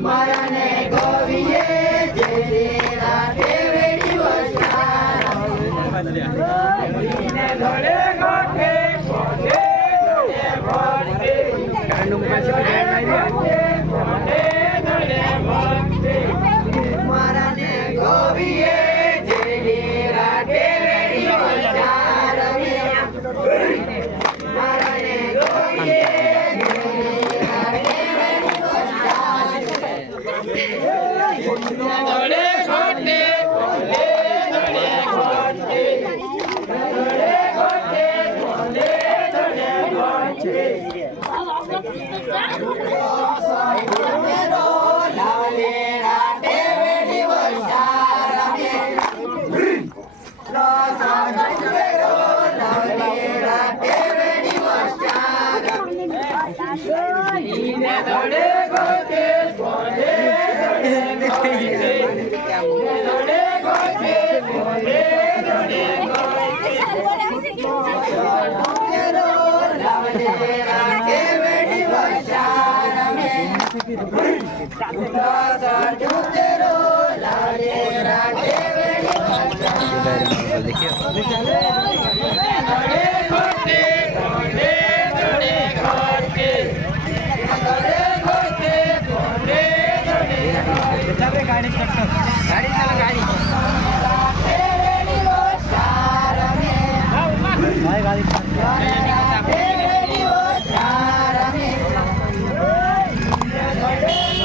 મારાને ગોવીએ જેરી રાતે વેડી વસાર ને ધોળે ગોઠે બોલે ધોળે બોલે મારાને ગોવીએ જેરી રાતે વેડી વસાર મારાને ગોવીએ ધોળે ઘોટે બોલે ધોળે ઘોટે ધોળે ઘોટે બોલે ધોળે ઘોટે મેરો લાલે રાતે વેડી વસાર મેરો લાલે રાતે વેડી વસાર ઈને ધોળે ઘોટે બોલે देखिए